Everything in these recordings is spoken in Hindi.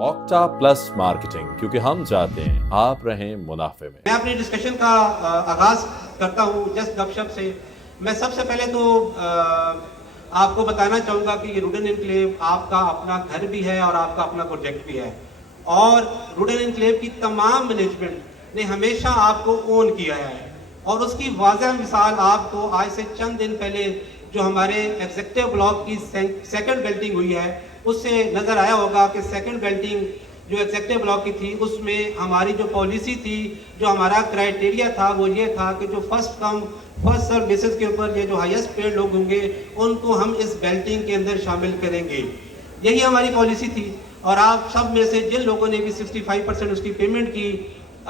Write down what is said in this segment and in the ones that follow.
ऑक्टा प्लस मार्केटिंग, क्योंकि हम चाहते हैं आप रहें मुनाफे में। मैं अपनी डिस्कशन का आगाज करता हूँ जस्ट गपशप से। मैं सबसे पहले तो आपको बताना चाहूँगा कि ये रुडन एनक्लेव आपका अपना घर भी है और आपका अपना प्रोजेक्ट भी है, और रुडन एनक्लेव की तमाम मैनेजमेंट ने हमेशा आपको ओन किया है। और उसकी वाज़ह मिसाल आपको आज से चंद दिन पहले जो हमारे एग्जीक्यूटिव ब्लॉक की सेकंड बेल्टिंग हुई है उससे नज़र आया होगा कि सेकंड बेल्टिंग जो एग्जीक्यूटिव ब्लॉक की थी उसमें हमारी जो पॉलिसी थी, जो हमारा क्राइटेरिया था वो ये था कि जो first come first serve basis के ऊपर ये जो हाईएस्ट पेड लोग होंगे उनको हम इस बेल्टिंग के अंदर शामिल करेंगे। यही हमारी पॉलिसी थी। और आप सब में से जिन लोगों ने भी 65% उसकी पेमेंट की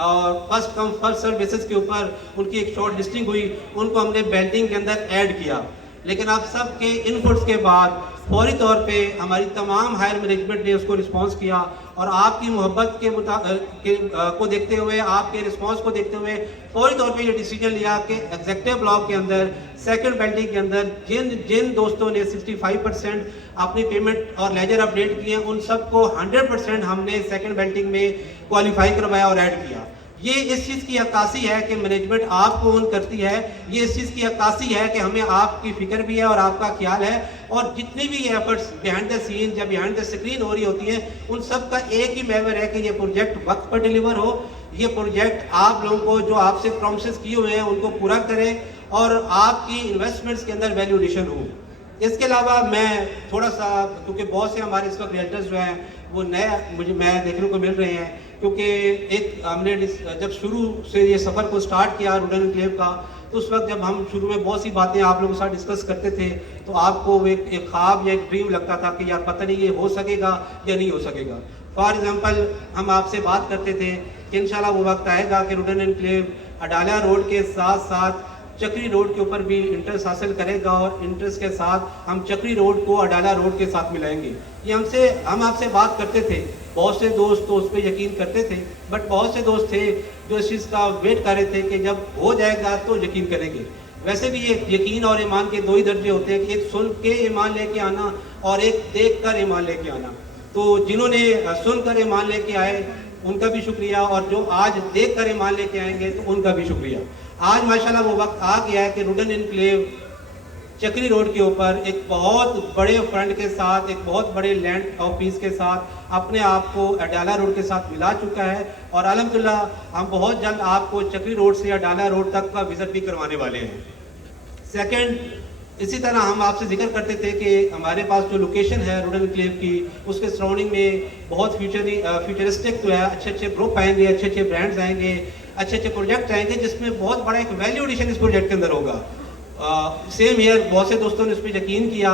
और first come first serve basis के ऊपर उनकी एक शॉर्ट लिस्टिंग हुई, उनको हमने बेल्टिंग के अंदर ऐड किया। लेकिन आप सब के इनपुट्स के बाद फौरी तौर पे हमारी तमाम हायर मैनेजमेंट ने उसको रिस्पांस किया, और आपकी मोहब्बत को देखते हुए, आपके रिस्पांस को देखते हुए फौरी तौर पे ये डिसीजन लिया कि एग्जीक्यूटिव ब्लॉक के अंदर सेकंड बेल्टिंग के अंदर जिन दोस्तों ने 65% अपनी पेमेंट और लेजर अपडेट किए उन सबको 100% हमने सेकंड बेल्टिंग में क्वालिफाई करवाया और ऐड किया। ये इस चीज़ की अक्कासी है कि मैनेजमेंट आपको ओन करती है, ये इस चीज़ की अक्कासी है कि हमें आपकी फिक्र भी है और आपका ख्याल है, और जितनी भी एफर्ट्स बिहाइंड द सीन या बिहाइंड द स्क्रीन हो रही होती हैं उन सब का एक ही महवर है कि ये प्रोजेक्ट वक्त पर डिलीवर हो, ये प्रोजेक्ट आप लोगों को जो आपसे प्रॉमिसेस किए हुए हैं उनको पूरा करें और आपकी इन्वेस्टमेंट्स के अंदर वैल्यू एडिशन हो। इसके अलावा मैं थोड़ा सा, क्योंकि बहुत से हमारे इस वक्त रियल्टर्स जो हैं वो नए मैं देखने को मिल रहे हैं, क्योंकि एक हमने जब शुरू से ये सफ़र को स्टार्ट किया रुडन एनक्लेव का, तो उस वक्त जब हम शुरू में बहुत सी बातें आप लोगों के साथ डिस्कस करते थे तो आपको एक ख्वाब या एक ड्रीम लगता था कि यार पता नहीं ये हो सकेगा या नहीं हो सकेगा। फॉर एग्जांपल हम आपसे बात करते थे कि इंशाल्लाह वो वक्त आएगा कि रुडन एनक्लेव अडाला रोड के साथ साथ चक्री रोड के ऊपर भी इंटरेस्ट हासिल करेगा, और इंटरेस्ट के साथ हम चक्री रोड को अडाला रोड के साथ मिलाएंगे। ये हम आपसे बात करते थे। बहुत से दोस्त तो उस पर यकीन करते थे, बट बहुत से दोस्त थे जो इस चीज़ का वेट कर रहे थे कि जब हो जाएगा तो यकीन करेंगे। वैसे भी ये यकीन और ईमान के दो ही दर्जे होते हैं कि एक सुन के ईमान लेके आना और एक देख कर ईमान लेके आना। तो जिन्होंने सुनकर ईमान लेके आए उनका भी शुक्रिया, और जो आज देख कर ईमान लेके आएंगे तो उनका भी शुक्रिया। आज माशाल्लाह वो वक्त आ गया है कि रुडन एनक्लेव चक्री रोड के ऊपर एक बहुत बड़े फ्रंट के साथ, एक बहुत बड़े लैंड ऑफिस के साथ अपने आप को अडाला रोड के साथ मिला चुका है, और अल्हम्दुलिल्लाह हम बहुत जल्द आपको चक्री रोड से अडाला रोड तक का विजिट भी करवाने वाले हैं। सेकंड, इसी तरह हम आपसे जिक्र करते थे कि हमारे पास जो लोकेशन है रुडन एनक्लेव की, उसके सराउंडिंग में बहुत फ्यूचरिस्टिक जो है अच्छे अच्छे ग्रुप आएंगे, अच्छे अच्छे ब्रांड्स आएंगे, अच्छे अच्छे प्रोजेक्ट आएंगे, जिसमें बहुत बड़ा एक वैल्यू एडिशन इस प्रोजेक्ट के अंदर होगा। सेम ईयर बहुत से दोस्तों ने उस पर यकीन किया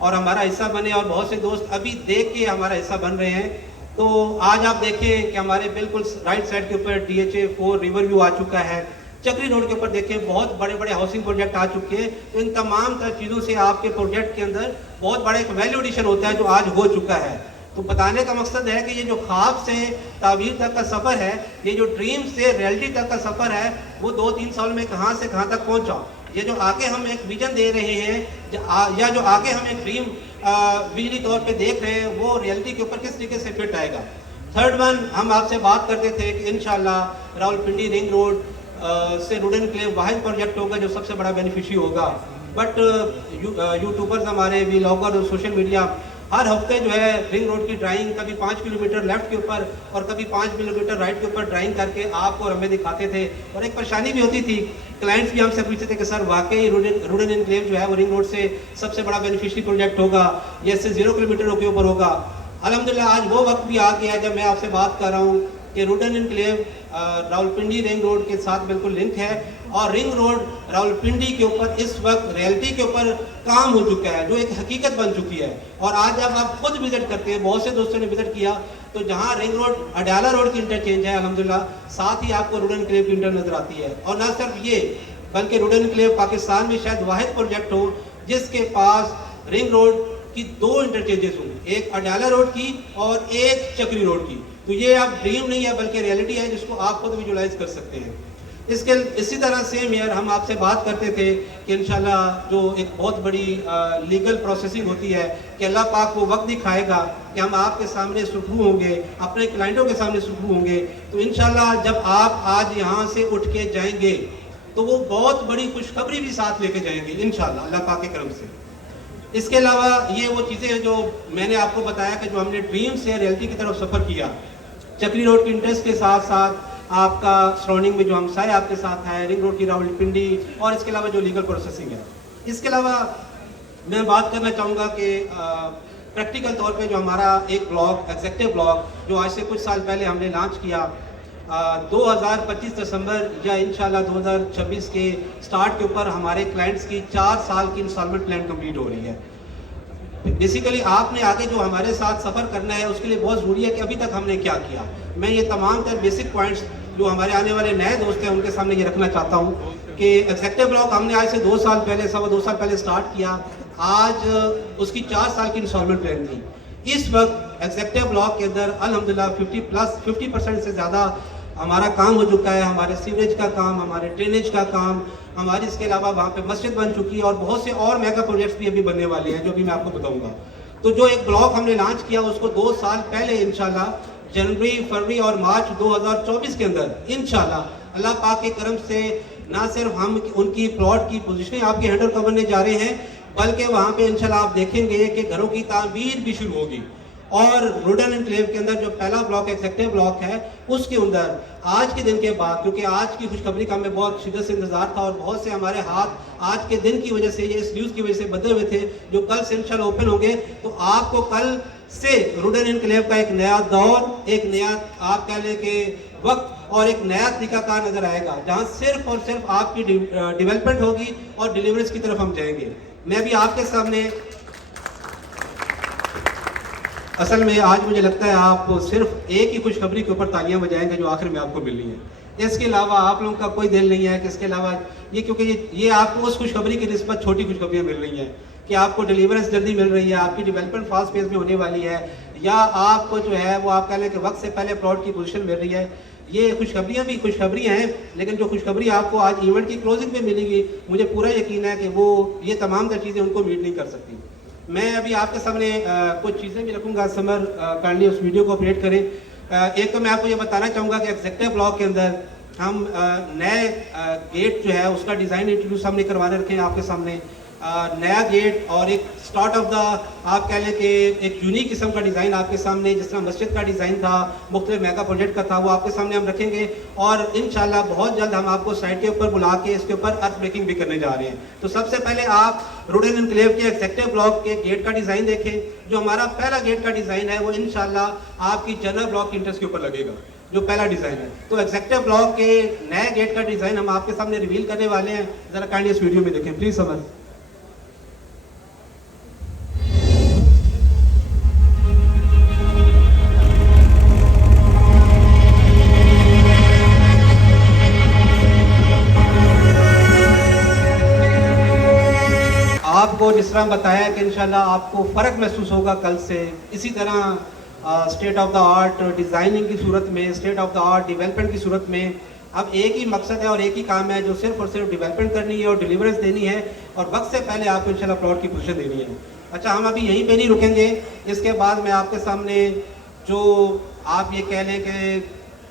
और हमारा हिस्सा बने, और बहुत से दोस्त अभी देख के हमारा हिस्सा बन रहे हैं। तो आज आप देखें कि हमारे बिल्कुल राइट साइड के ऊपर DHA 4 रिवर व्यू आ चुका है। चक्री रोड के ऊपर देखें बहुत बड़े बड़े हाउसिंग प्रोजेक्ट आ चुके हैं। तो इन तमाम चीज़ों से आपके प्रोजेक्ट के अंदर बहुत बड़ा एक वैल्यू एडिशन होता है जो आज हो चुका है। तो बताने का मकसद है कि ये जो ख्वाब से ताबीर तक का सफ़र है, ये जो ड्रीम से रियलिटी तक का सफ़र है, वो 2-3 साल में कहाँ से कहाँ तक पहुँचा। ये जो आगे हम एक विजन दे रहे हैं या जो आगे हम एक ड्रीम विजनी तौर पे देख रहे हैं, वो रियलिटी के ऊपर किस तरीके से फिट आएगा। थर्ड वन, हम आपसे बात करते थे कि इंशाल्लाह रावलपिंडी रिंग रोड से रुडन एनक्लेव वाहिद प्रोजेक्ट होगा जो सबसे बड़ा बेनिफिशियरी होगा। बट यूट्यूबर्स हमारे व्लॉगर और सोशल मीडिया हर हफ्ते जो है रिंग रोड की ड्राइंग कभी 5 किलोमीटर लेफ्ट के ऊपर और कभी 5 किलोमीटर राइट के ऊपर ड्राइंग करके आपको और हमें दिखाते थे, और एक परेशानी भी होती थी। क्लाइंट्स भी हमसे पूछते थे कि सर वाकई रुडन एनक्लेव जो है वो रिंग रोड से सबसे बड़ा बेनिफिशियरी प्रोजेक्ट होगा, ये इससे 0 किलोमीटर के ऊपर होगा। अल्हम्दुलिल्लाह आज वो वक्त भी आ गया है जब मैं आपसे बात कर रहा हूँ कि रुडन एनक्लेव रावलपिंडी रिंग रोड के साथ बिल्कुल लिंक है, और रिंग रोड रावलपिंडी के ऊपर इस वक्त रियलिटी के ऊपर काम हो चुका है, जो एक हकीकत बन चुकी है। और आज जब आप खुद विजिट करते हैं, बहुत से दोस्तों ने विजिट किया, तो जहाँ रिंग रोड अडाला रोड की इंटरचेंज है अल्हम्दुलिल्लाह, साथ ही आपको रुडन एनक्लेव की इंटर नजर आती है। और ना सिर्फ ये, बल्कि रुडन एनक्लेव पाकिस्तान में शायद वाहिद प्रोजेक्ट हो जिसके पास रिंग रोड की 2 इंटरचेंजेस हों, एक अडाला रोड की और एक चक्री रोड की। तो ये अब ड्रीम नहीं है बल्कि रियलिटी है जिसको आप खुद विजुलाइज कर सकते हैं। इसके इसी तरह सेम ईयर हम आपसे बात करते थे कि इंशाल्लाह जो एक बहुत बड़ी लीगल प्रोसेसिंग होती है कि अल्लाह पाक वो वक्त दिखाएगा कि हम आपके सामने सुखरू होंगे, अपने क्लाइंटों के सामने सुखरू होंगे। तो इंशाल्लाह जब आप आज यहाँ से उठ के जाएंगे तो वो बहुत बड़ी खुशखबरी भी साथ लेके जाएंगे इंशाल्लाह अल्लाह पाक के करम से। इसके अलावा ये वो चीज़ें हैं जो मैंने आपको बताया कि जो हमने ड्रीम से रियलिटी की तरफ सफ़र किया, चक्री रोड की इंटरेस्ट के साथ साथ आपका सराउंडिंग में जो हमसाए आपके साथ है, रिंग रोड की रावलपिंडी, और इसके अलावा जो लीगल प्रोसेसिंग है। इसके अलावा मैं बात करना चाहूँगा कि प्रैक्टिकल तौर पे जो हमारा एक ब्लॉग एग्जेक्टिव ब्लॉग जो आज से कुछ साल पहले हमने लॉन्च किया 2025 दिसंबर या इंशाल्लाह 2026 के स्टार्ट के ऊपर हमारे क्लाइंट्स की 4 साल की इंस्टॉलमेंट प्लान कंप्लीट हो रही है। बेसिकली आपने आगे जो हमारे साथ सफ़र करना है उसके लिए बहुत ज़रूरी है कि अभी तक हमने क्या किया। मैं ये तमाम तर बेसिक पॉइंट्स जो हमारे आने वाले नए दोस्त हैं उनके सामने ये रखना चाहता हूँ कि एग्जेक्टिव ब्लॉक हमने आज से 2 साल पहले, 2.25 साल पहले स्टार्ट किया। आज उसकी 4 साल की इंस्टॉलमेंट प्लान थी। इस वक्त एग्जेक्टिव ब्लॉक के अंदर अल्हम्दुलिल्लाह 50% से ज़्यादा हमारा काम हो चुका है। हमारे सीवरेज का काम, हमारे ड्रेनेज का काम, हमारे इसके अलावा वहाँ पे मस्जिद बन चुकी है और बहुत से और मेगा प्रोजेक्ट्स भी अभी बनने वाले हैं जो भी मैं आपको बताऊँगा। तो जो एक ब्लॉक हमने लॉन्च किया उसको 2 साल पहले इंशाल्लाह जनवरी, फरवरी और मार्च 2024 के अंदर इंशाल्लाह अल्लाह पाक के करम से ना सिर्फ हम उनकी प्लॉट की पोजीशनें आपके हैंडओवर करने जा रहे हैं, बल्कि वहाँ पे इंशाल्लाह आप देखेंगे कि घरों की तामीर भी शुरू होगी। और रुडन एनक्लेव के अंदर जो पहला ब्लॉक एग्जेक्टिव ब्लॉक है उसके अंदर आज के दिन के बाद, क्योंकि आज की खुशखबरी का हमें बहुत शिद्दत से इंतजार था और बहुत से हमारे हाथ आज के दिन की वजह से, ये इस न्यूज़ की वजह से बंधे हुए थे, जो कल से इंशाल्लाह ओपन होंगे। तो आपको कल से रुडन एनक्लेव का एक नया दौर, एक नया आप कह लें कि वक्त और एक नया तरीकाकार नजर आएगा जहाँ सिर्फ और सिर्फ आपकी डेवलपमेंट होगी और डिलीवरीज की तरफ हम जाएंगे। मैं भी आपके सामने असल में आज मुझे लगता है आप सिर्फ एक ही खुशखबरी के ऊपर तालियां बजाएंगे जो आखिर में आपको मिलनी है। इसके अलावा आप लोगों का कोई दिल नहीं है कि इसके अलावा ये, क्योंकि ये आपको उस खुशखबरी की निस्बत छोटी खुशखबरियां मिल रही हैं कि आपको डिलीवरेंस जल्दी मिल रही है, आपकी डेवलपमेंट फास्ट फेज में होने वाली है, या आपको जो है वो आप कह लें कि वक्त से पहले प्लॉट की पोजीशन मिल रही है। ये खुशखबरियाँ भी खुशखबरियाँ हैं, लेकिन जो खुशखबरी आपको आज इवेंट की क्लोजिंग में मिलेगी, मुझे पूरा यकीन है कि वो ये तमाम तर चीज़ें उनको मीट नहीं कर सकती। मैं अभी आपके सामने कुछ चीज़ें भी रखूँगा, समर काइंडली उस वीडियो को अपडेट करें। एक तो मैं आपको ये बताना चाहूँगा कि एग्जेक्टिव ब्लॉक के अंदर हम नए गेट जो है उसका डिज़ाइन इंट्रोड्यूस हमने करवाने रखे हैं आपके सामने। नया गेट और एक स्टार्ट ऑफ द आप कह लें कि एक यूनिक किस्म का डिज़ाइन आपके सामने, जिस तरह मस्जिद का डिज़ाइन था, मुख्तलिफ मेगा प्रोजेक्ट का था, वो आपके सामने हम रखेंगे। और इंशाल्लाह बहुत जल्द हम आपको साइट के ऊपर बुला के इसके ऊपर अर्थ ब्रेकिंग भी करने जा रहे हैं। तो सबसे पहले आप रुडन एनक्लेव के एग्जेक्टिव ब्लॉक के गेट का डिज़ाइन देखें। जो हमारा पहला गेट का डिज़ाइन है वो इंशाल्लाह आपकी जनरल ब्लॉक इंटरेस्ट के ऊपर लगेगा, जो पहला डिज़ाइन है। तो एग्जेक्टिव ब्लॉक के नए गेट का डिज़ाइन हम आपके सामने रिवील करने वाले हैं। ज़रा काइंडली इस वीडियो में देखें प्लीज़। समझ आपको जिस तरह बताया कि इंशाल्लाह आपको फ़र्क महसूस होगा कल से। इसी तरह state of the art designing की सूरत में, state of the art development की सूरत में अब एक ही मकसद है और एक ही काम है जो सिर्फ और सिर्फ डेवलपमेंट करनी है और डिलीवरेंस देनी है और वक्त से पहले आपको इंशाल्लाह प्लॉट की पोजीशन देनी है। अच्छा, हम अभी यहीं पे नहीं रुकेंगे। इसके बाद मैं आपके सामने जो आप ये कह लें कि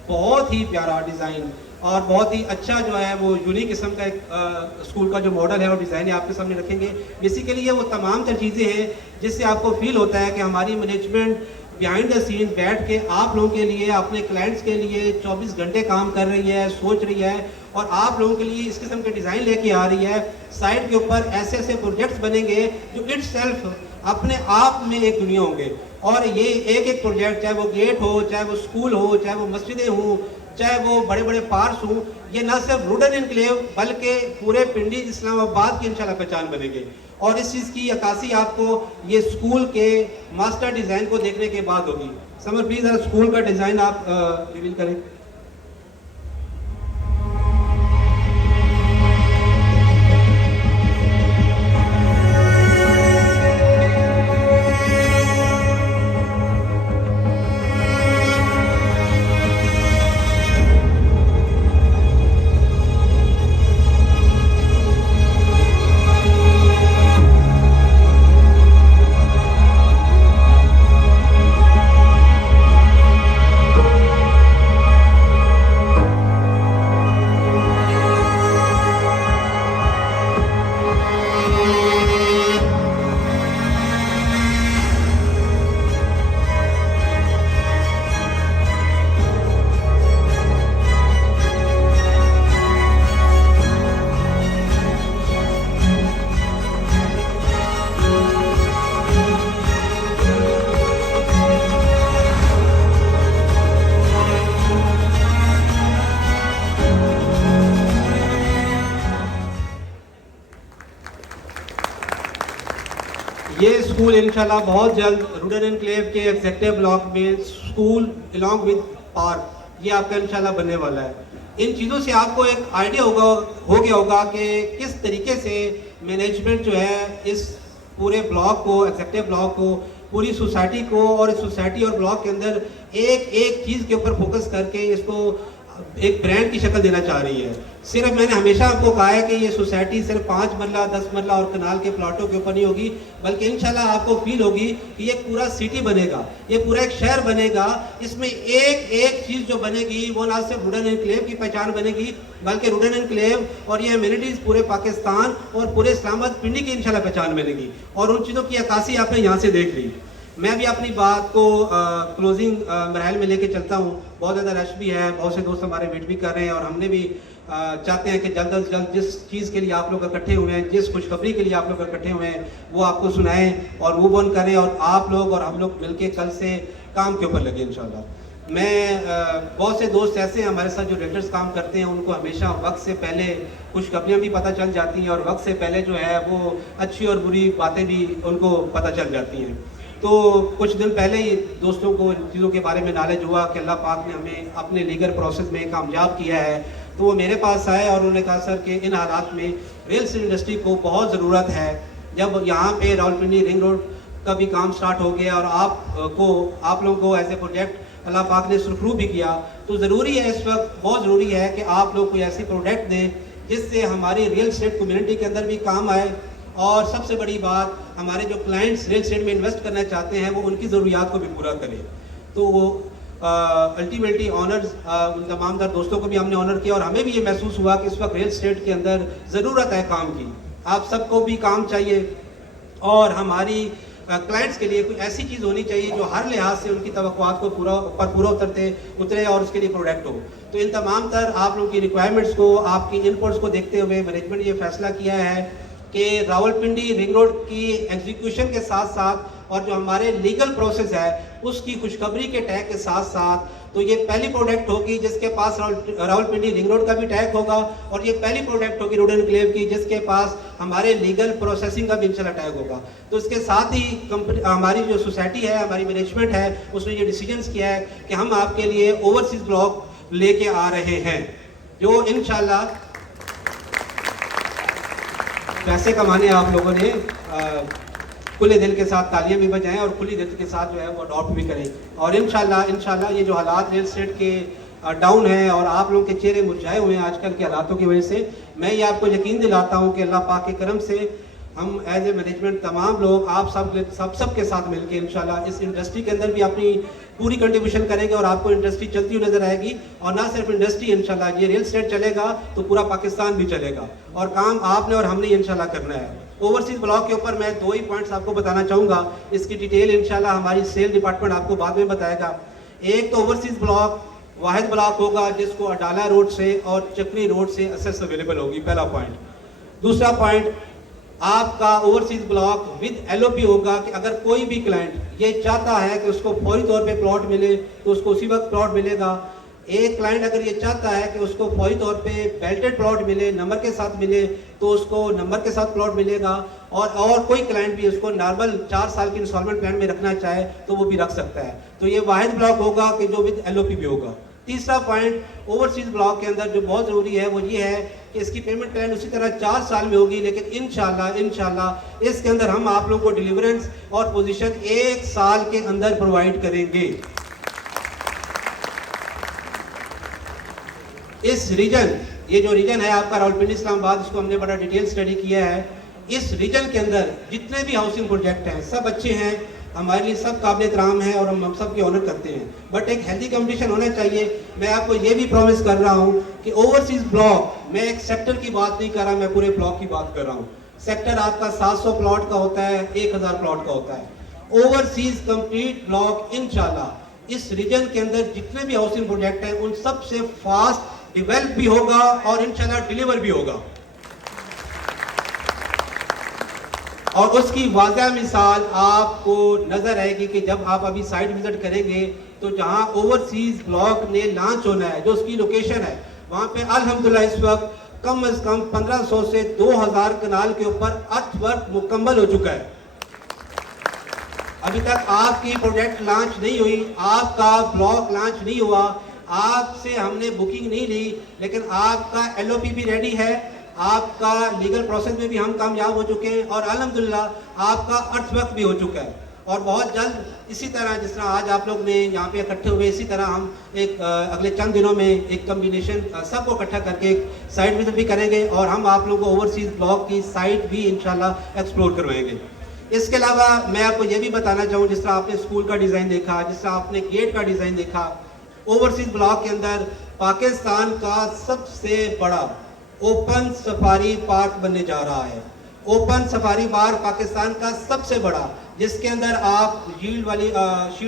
बहुत ही प्यारा डिज़ाइन और बहुत ही अच्छा जो है वो यूनिक किस्म का एक स्कूल का जो मॉडल है और डिज़ाइन है आपके सामने रखेंगे। बेसिकली ये वो तमाम तर चीज़ें हैं जिससे आपको फील होता है कि हमारी मैनेजमेंट बिहाइंड द सीन बैठ के आप लोगों के लिए, अपने क्लाइंट्स के लिए 24 घंटे काम कर रही है, सोच रही है और आप लोगों के लिए इस किस्म के डिज़ाइन लेके आ रही है। साइट के ऊपर ऐसे ऐसे प्रोजेक्ट्स बनेंगे जो इटसेल्फ अपने आप में एक दुनिया होंगे। और ये एक एक प्रोजेक्ट, चाहे वो गेट हो, चाहे वो स्कूल हो, चाहे वो मस्जिदें हों, चाहे वो बड़े बड़े पार्क्स हों, ये ना सिर्फ रुडन एनक्लेव बल्कि पूरे पिंडी इस्लामाबाद की इंशाल्लाह पहचान बनेंगे। और इस चीज़ की अक्कासी आपको ये स्कूल के मास्टर डिज़ाइन को देखने के बाद होगी। समर प्लीज़ ज़रा स्कूल का डिज़ाइन आप रिवील करें। स्कूल इंशाल्लाह बहुत जल्द रुडन एनक्लेव के एग्जेक्टिव ब्लॉक में स्कूल अलॉन्ग विद पार्क ये आपका इंशाल्लाह बनने वाला है। इन चीज़ों से आपको एक आइडिया हो गया होगा कि किस तरीके से मैनेजमेंट जो है इस पूरे ब्लॉक को, एग्जेक्टिव ब्लॉक को, पूरी सोसाइटी को और इस सोसाइटी और ब्लॉक के अंदर एक एक चीज़ के ऊपर फोकस करके इसको एक ब्रांड की शक्ल देना चाह रही है। सिर्फ मैंने हमेशा आपको कहा है कि ये सोसाइटी सिर्फ 5 मरला 10 मरला और कनाल के प्लॉटों के ऊपर नहीं होगी, बल्कि इंशाल्लाह आपको फील होगी कि ये पूरा सिटी बनेगा, ये पूरा एक शहर बनेगा। इसमें एक एक चीज़ जो बनेगी वो ना सिर्फ रुडन एनक्लेव की पहचान बनेगी, बल्कि रुडन एनक्लेव और ये एमिनिटीज़ पूरे पाकिस्तान और पूरे इस्लामाबाद पिंडी की इंशाल्लाह पहचान बनेगी। और उन चीज़ों की अक्कासी आपने यहाँ से देख ली। मैं भी अपनी बात को क्लोजिंग मरहल में लेके चलता हूँ। बहुत ज़्यादा रश भी है, बहुत से दोस्त हमारे वेट भी कर रहे हैं और हमने भी चाहते हैं कि जल्द अज जल्द जिस चीज़ के लिए आप लोग इकट्ठे हुए हैं, जिस खुशखबरी के लिए आप लोग इकट्ठे हुए हैं, वो आपको सुनाएं और मूव ऑन करें और आप लोग और हम लोग मिलके कल से काम के ऊपर लगे इंशाल्लाह। मैं बहुत से दोस्त ऐसे हैं हमारे साथ जो रेगुलर्स काम करते हैं, उनको हमेशा वक्त से पहले खुशखबरियाँ भी पता चल जाती हैं और वक्त से पहले जो है वो अच्छी और बुरी बातें भी उनको पता चल जाती हैं। तो कुछ दिन पहले ही दोस्तों को इन चीज़ों के बारे में नॉलेज हुआ कि अल्लाह पाक ने हमें अपने लीगल प्रोसेस में कामयाब किया है। तो वो मेरे पास आए और उन्होंने कहा सर कि इन हालात में रियल एस्टेट इंडस्ट्री को बहुत ज़रूरत है। जब यहाँ पे रावलपिंडी रिंग रोड का भी काम स्टार्ट हो गया और आप लोगों को एज ए प्रोजेक्ट अल्लाह पाक ने सुरखरू भी किया, तो ज़रूरी है, इस वक्त बहुत ज़रूरी है कि आप लोग कोई ऐसी प्रोडक्ट दें जिससे हमारी रियल एस्टेट कम्युनिटी के अंदर भी काम आए और सबसे बड़ी बात हमारे जो क्लाइंट्स रियल एस्टेट में इन्वेस्ट करना चाहते हैं वो उनकी ज़रूरियात को भी पूरा करें। तो वो अल्टीमेटली ऑनर्स उन तमाम दोस्तों को भी हमने ऑनर किया और हमें भी ये महसूस हुआ कि इस वक्त रियल एस्टेट के अंदर ज़रूरत है काम की। आप सबको भी काम चाहिए और हमारी क्लाइंट्स के लिए कोई ऐसी चीज़ होनी चाहिए जो हर लिहाज से उनकी तवक्कुआत को पूरा उतरे और उसके लिए प्रोडक्ट हो। तो इन तमाम तर आप लोगों की रिक्वायरमेंट्स को, आपकी इनपुट्स को देखते हुए मैनेजमेंट ये फैसला किया है कि रावलपिंडी रिंग रोड की एग्जीक्यूशन के साथ साथ और जो हमारे लीगल प्रोसेस है उसकी खुशखबरी के टैग के साथ साथ, तो ये पहली प्रोडक्ट होगी जिसके पास रावलपिंडी रिंग रोड का भी टैग होगा और ये पहली प्रोडक्ट होगी रुडन एनक्लेव की जिसके पास हमारे लीगल प्रोसेसिंग का भी इंशाल्लाह टैग होगा। तो इसके साथ ही हमारी जो सोसाइटी है, हमारी मैनेजमेंट है, उसने ये डिसीजंस किया है कि हम आपके लिए ओवरसीज ब्लॉक लेके आ रहे हैं जो इंशाल्लाह पैसे कमाने आप लोगों ने खुले दिल के साथ तालियां भी बजाएं और खुली दिल के साथ जो है वो अडॉप्ट भी करें। और इंशाल्लाह ये जो हालात रियल एस्टेट के डाउन है और आप लोगों के चेहरे मुरझाए हुए हैं आजकल के हालातों की वजह से, मैं ये आपको यकीन दिलाता हूँ कि अल्लाह पाक के करम से हम एज ए मैनेजमेंट तमाम लोग आप सब के साथ मिलकर इंशाल्लाह इस इंडस्ट्री के अंदर भी अपनी पूरी कंट्रीब्यूशन करेंगे और आपको इंडस्ट्री चलती हुई नजर आएगी। और ना सिर्फ इंडस्ट्री, इंशाल्लाह ये रियल एस्टेट चलेगा तो पूरा पाकिस्तान भी चलेगा और काम आपने और हमने इंशाल्लाह करना है। ओवरसीज ब्लॉक के ऊपर मैं 2 ही पॉइंट्स आपको बताना चाहूँगा, इसकी डिटेल इंशाल्लाह हमारी सेल डिपार्टमेंट आपको बाद में बताएगा। एक तो ओवरसीज ब्लॉक वाहिद ब्लॉक होगा जिसको अडाला रोड से और चक्री रोड से एक्सेस अवेलेबल होगी, पहला पॉइंट। दूसरा पॉइंट, आपका ओवरसीज ब्लॉक विद एलओपी होगा कि अगर कोई भी क्लाइंट ये चाहता है कि उसको फौरी तौर पे प्लॉट मिले तो उसको उसी वक्त प्लॉट मिलेगा। एक क्लाइंट अगर ये चाहता है कि उसको फौरी तौर पे बेल्टेड प्लॉट मिले, नंबर के साथ मिले, तो उसको नंबर के साथ प्लॉट मिलेगा। और कोई क्लाइंट भी उसको नॉर्मल 4 साल की इंस्टॉलमेंट प्लान में रखना चाहे तो वो भी रख सकता है। तो ये वाहिद ब्लॉक होगा कि जो विद एलओपी भी होगा। तीसरा पॉइंट, ओवरसीज ब्लॉक के अंदर जो बहुत ज़रूरी है वो ये है कि इसकी पेमेंट प्लान उसी तरह 4 साल में होगी, लेकिन इंशाल्लाह इसके अंदर हम आप लोगों को डिलीवरेंस और पोजीशन 1 साल के अंदर प्रोवाइड करेंगे। इस रीजन, ये जो रीजन है आपका रावलपिंडी इस्लामाबाद, इसको हमने बड़ा डिटेल स्टडी किया है। इस रीजन के अंदर जितने भी हाउसिंग प्रोजेक्ट हैं सब अच्छे हैं, हमारे लिए सब काबिल एहतराम है और हम सब की ऑनर करते हैं, बट एक हेल्दी कंपटीशन होना चाहिए। मैं आपको ये भी प्रॉमिस कर रहा हूँ कि ओवरसीज ब्लॉक, मैं एक सेक्टर की बात नहीं कर रहा, मैं पूरे ब्लॉक की बात कर रहा हूँ। सेक्टर आपका 700 प्लॉट का होता है, 1000 प्लॉट का होता है। ओवरसीज कंप्लीट ब्लॉक इंशाल्लाह इस रीजन के अंदर जितने भी हाउसिंग प्रोजेक्ट हैं उन सब से फास्ट डिवेल्प भी होगा और इंशाल्लाह डिलीवर भी होगा। और उसकी वाज़ह मिसाल आपको नजर आएगी कि जब आप अभी साइट विजिट करेंगे तो जहां ओवरसीज ब्लॉक ने लॉन्च होना है, जो उसकी लोकेशन है, वहां पे अल्हम्दुलिल्लाह इस वक्त कम से कम 1500 से 2000 कनाल के ऊपर अर्थ वर्क मुकम्मल हो चुका है। अभी तक आपकी प्रोजेक्ट लॉन्च नहीं हुई, आपका ब्लॉक लॉन्च नहीं हुआ, आपसे हमने बुकिंग नहीं ली, लेकिन आपका एलओपी भी रेडी है, आपका लीगल प्रोसेस में भी हम कामयाब हो चुके हैं और अल्हम्दुलिल्लाह आपका अर्थवर्क भी हो चुका है। और बहुत जल्द इसी तरह जिस तरह आज आप लोग ने यहाँ पे इकट्ठे हुए, इसी तरह हम एक अगले चंद दिनों में एक कम्बिनेशन सबको इकट्ठा करके एक साइट विजिट भी करेंगे और हम आप लोगों को ओवरसीज ब्लॉक की साइट भी इंशाल्लाह एक्सप्लोर करवाएंगे। इसके अलावा मैं आपको ये भी बताना चाहूँ, जिस तरह आपने स्कूल का डिज़ाइन देखा, जिस तरह आपने गेट का डिज़ाइन देखा, ओवरसीज ब्लॉक के अंदर पाकिस्तान का सबसे बड़ा ओपन सफारी पार्क बनने जा रहा है। ओपन सफारी पार्क पाकिस्तान का सबसे बड़ा, जिसके अंदर आप शील्ड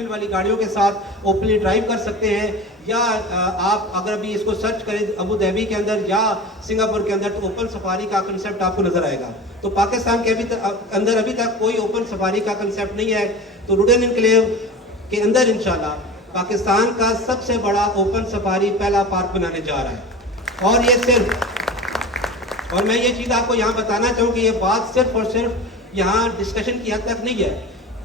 वाली गाड़ियों के साथ ओपनली ड्राइव कर सकते हैं, या आप अगर अभी इसको सर्च करें अबू धाबी के अंदर या सिंगापुर के अंदर, तो ओपन सफारी का कंसेप्ट आपको नजर आएगा। तो पाकिस्तान के अंदर अभी तक कोई ओपन सफारी का कंसेप्ट नहीं है, तो रुडन एनक्लेव के अंदर इंशाल्लाह पाकिस्तान का सबसे बड़ा ओपन सफारी पहला पार्क बनाने जा रहा है। और ये सिर्फ, और मैं ये चीज़ आपको यहाँ बताना चाहूँ कि ये बात सिर्फ और सिर्फ यहाँ डिस्कशन की हद तक नहीं है,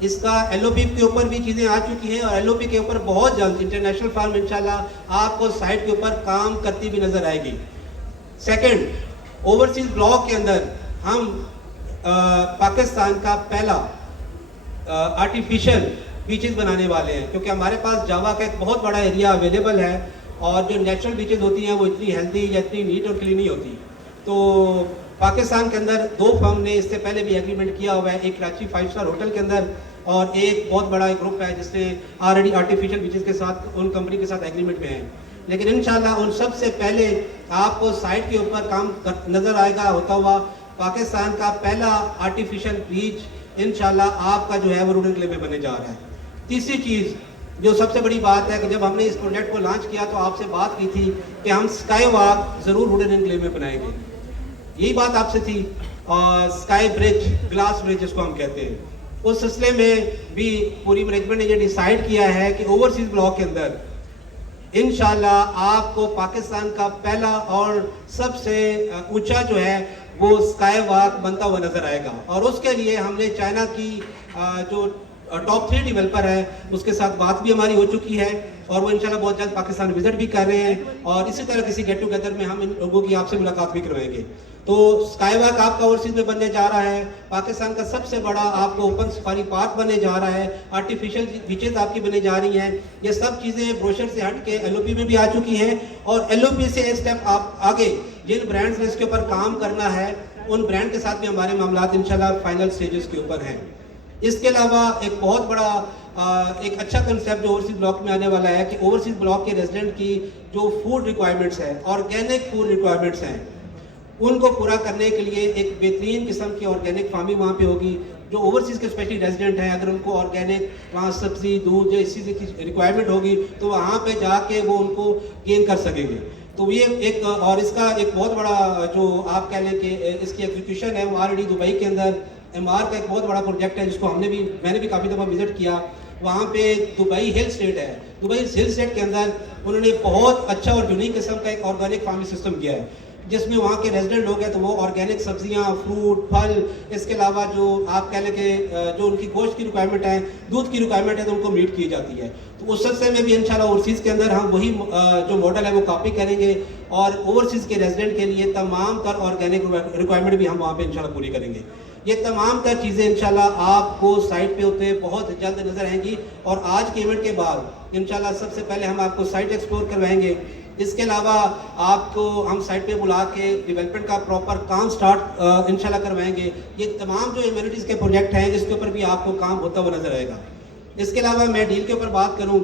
इसका एलओपी के ऊपर भी चीज़ें आ चुकी हैं और एलओपी के ऊपर बहुत जल्द इंटरनेशनल फार्म इंशाल्लाह आपको साइट के ऊपर काम करती भी नजर आएगी। सेकंड, ओवरसीज ब्लॉक के अंदर हम पाकिस्तान का पहला आर्टिफिशियल बीचेस बनाने वाले हैं, क्योंकि हमारे पास जावा का एक बहुत बड़ा एरिया अवेलेबल है और जो नेचुरल बीचेस होती हैं वो इतनी हेल्दी या इतनी नीट और क्लीन नहीं होती। तो पाकिस्तान के अंदर दो फर्म ने इससे पहले भी एग्रीमेंट किया हुआ है, एक कराची 5 स्टार होटल के अंदर और एक बहुत बड़ा एक ग्रुप है जिसने ऑलरेडी आर्टिफिशियल बीचेस के साथ उन कंपनी के साथ एग्रीमेंट में है। लेकिन इंशाल्लाह उन सबसे पहले आपको साइट के ऊपर काम नजर आएगा होता हुआ पाकिस्तान का पहला आर्टिफिशियल बीच इंशाल्लाह आपका जो है वो रुडन एनक्लेव में बनने जा रहा है। तीसरी चीज़ जो सबसे बड़ी बात है कि जब हमने इस प्रोजेक्ट को लॉन्च किया तो आपसे बात की थी कि हम स्काई वॉक ज़रूर रुडन एनक्लेव में बनाएंगे, यही बात आपसे थी। और स्काई ब्रिज, ग्लास ब्रिज जिसको हम कहते हैं, उस सिलसिले में भी पूरी मैनेजमेंट ने ये डिसाइड किया है कि ओवरसीज ब्लॉक के अंदर इंशाल्लाह आपको पाकिस्तान का पहला और सबसे ऊंचा जो है वो स्काई वॉक बनता हुआ नजर आएगा। और उसके लिए हमने चाइना की जो टॉप 3 डेवलपर है उसके साथ बात भी हमारी हो चुकी है और वो इंशाल्लाह बहुत जल्द पाकिस्तान विजिट भी कर रहे हैं और इसी तरह किसी गेट टुगेदर में हम इन लोगों की आपसे मुलाकात भी करवाएंगे। तो स्काई वॉक आपका ओवरसीज में बनने जा रहा है, पाकिस्तान का सबसे बड़ा आपको ओपन सफारी पार्क बनने जा रहा है, आर्टिफिशियल बीचेस आपकी बनने जा रही हैं। ये सब चीज़ें ब्रोशर से हट के एलओपी में भी आ चुकी हैं और एलओपी से एक स्टेप आप आगे जिन ब्रांड्स ने इसके ऊपर काम करना है उन ब्रांड के साथ भी हमारे मामला इंशाल्लाह फाइनल स्टेजेस के ऊपर हैं। इसके अलावा एक बहुत बड़ा एक अच्छा कंसेप्ट जो ओवरसीज ब्लॉक में आने वाला है कि ओवरसीज ब्लॉक के रेजिडेंट की जो फूड रिक्वायरमेंट्स हैं, ऑर्गेनिक फूड रिक्वायरमेंट्स हैं, उनको पूरा करने के लिए एक बेहतरीन किस्म की ऑर्गेनिक फार्मिंग वहाँ पे होगी। जो ओवरसीज के स्पेशली रेजिडेंट हैं अगर उनको ऑर्गेनिक घास, सब्जी, दूध जो इस चीज़ की रिक्वायरमेंट होगी तो वहाँ पे जाके वो उनको गेन कर सकेंगे। तो ये एक और इसका एक बहुत बड़ा जो आप कह लें कि इसकी एग्जीक्यूशन है वो ऑलरेडी दुबई के अंदर एमआर का एक बहुत बड़ा प्रोजेक्ट है जिसको मैंने भी काफ़ी दफ़ा विजिट किया। वहाँ पे दुबई हिल स्टेट है, दुबई हिल स्टेट के अंदर उन्होंने बहुत अच्छा और यूनिक किस्म का एक ऑर्गेनिक फार्मिंग सिस्टम किया है जिसमें वहाँ के रेजिडेंट लोग हैं तो वो ऑर्गेनिक सब्जियाँ, फ्रूट, फल, इसके अलावा जो आप कह लें कि जो उनकी गोश्त की रिक्वायरमेंट है, दूध की रिक्वायरमेंट है तो उनको मीट की जाती है। तो उस सिलसिले में भी इंशाल्लाह ओवरसीज़ के अंदर हम वही जो मॉडल है वो कॉपी करेंगे और ओवरसीज़ के रेजिडेंट के लिए तमाम तर ऑर्गेनिक रिक्वायरमेंट भी हम वहाँ पर इंशाल्लाह पूरी करेंगे। ये तमाम तर चीज़ें इंशाल्लाह आपको साइट पे होते बहुत जल्द नजर आएंगी और आज के इवेंट के बाद इंशाल्लाह सबसे पहले हम आपको साइट एक्सप्लोर करवाएंगे। इसके अलावा आपको हम साइट पे बुला के डेवलपमेंट का प्रॉपर काम स्टार्ट इंशाल्लाह करवाएंगे। ये तमाम जो इम्यूनिटीज़ के प्रोजेक्ट हैं इसके ऊपर भी आपको काम होता हुआ नजर आएगा। इसके अलावा मैं डील के ऊपर बात करूँ,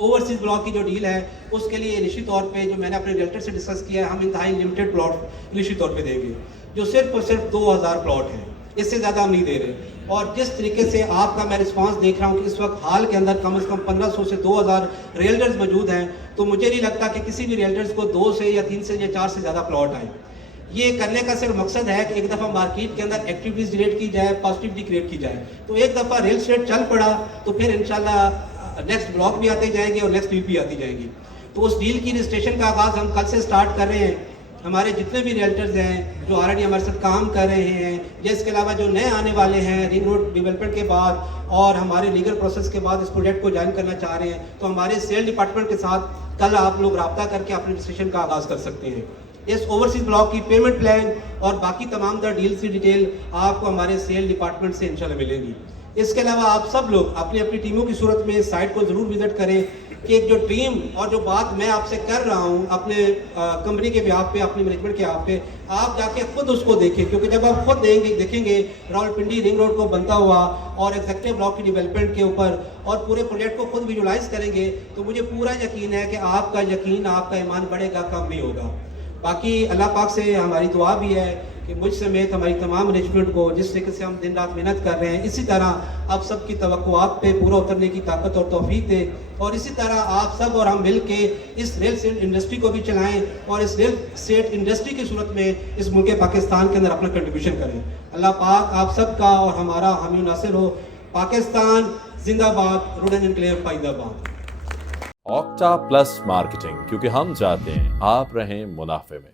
ओवरसीज ब्लॉक की जो डील है उसके लिए निश्चित तौर पे जो मैंने अपने डायरेक्टर से डिस्कस किया है, हम इंतहाई लिमिटेड प्लॉट निश्चित तौर पे देंगे जो सिर्फ और सिर्फ 2000 प्लॉट हैं, इससे ज़्यादा हम नहीं दे रहे। और जिस तरीके से आपका मैं रिस्पांस देख रहा हूँ कि इस वक्त हाल के अंदर कम से कम 1500 से 2000 रियल्टर्स मौजूद हैं, तो मुझे नहीं लगता कि किसी भी रियल्टर्स को 2 से या 3 से या 4 से ज़्यादा प्लॉट आए। ये करने का सिर्फ मकसद है कि एक दफ़ा मार्केट के अंदर एक्टिविटीज़ क्रिएट की जाए, पॉजिटिविटी क्रिएट की जाए। तो एक दफ़ा रियल स्टेट चल पड़ा तो फिर इंशाल्लाह नेक्स्ट ब्लॉक भी आते जाएंगे और नेक्स्ट डील भी आती जाएगी। तो उस डील की रजिस्ट्रेशन का आगाज़ हम कल से स्टार्ट कर रहे हैं। हमारे जितने भी रियल्टर्स हैं जो ऑलरेडी हमारे साथ काम कर रहे हैं, या इसके अलावा जो नए आने वाले हैं रिंग रोड डेवलपमेंट के बाद और हमारे लीगल प्रोसेस के बाद इस प्रोजेक्ट को ज्वाइन करना चाह रहे हैं, तो हमारे सेल डिपार्टमेंट के साथ कल आप लोग रब्ता करके अपने रजिस्ट्रेशन का आगाज़ कर सकते हैं। इस ओवरसीज ब्लॉक की पेमेंट प्लान और बाकी तमाम डील्स की डिटेल आपको हमारे सेल डिपार्टमेंट से इंशाल्लाह मिलेंगी। इसके अलावा आप सब लोग अपनी अपनी टीमों की सूरत में साइट को ज़रूर विजिट करें कि एक जो टीम और जो बात मैं आपसे कर रहा हूँ अपने कंपनी के बिहाफ पे, अपनी मैनेजमेंट के बिहाफ पे, आप जाके खुद उसको देखें, क्योंकि जब आप खुद देखेंगे रावलपिंडी रिंग रोड को बनता हुआ और एग्जीक्यूटिव ब्लॉक की डेवलपमेंट के ऊपर और पूरे प्रोजेक्ट को खुद विजुलाइज करेंगे, तो मुझे पूरा यकीन है कि आपका यकीन, आपका ईमान बढ़ेगा, कम नहीं होगा। बाकी अल्लाह पाक से हमारी दुआ भी है कि मुझ समेत हमारी तमाम मैनेजमेंट को जिस तरीके से हम दिन रात मेहनत कर रहे हैं, इसी तरह आप सबकी तवक्कुआत पे पूरा उतरने की ताकत और तौफीक दे, और इसी तरह आप सब और हम मिल के इस रेल एस्टेट इंडस्ट्री को भी चलाएं और इस रेल एस्टेट इंडस्ट्री की सूरत में इस मुल्क पाकिस्तान के अंदर अपना कंट्रीब्यूशन करें। अल्लाह पाक आप सबका और हमारा हामी नासिर हो। पाकिस्तान जिंदाबाद, Rudn enclave फैदाबाद। Octa plus marketing, क्योंकि हम चाहते हैं आप रहें मुनाफे में।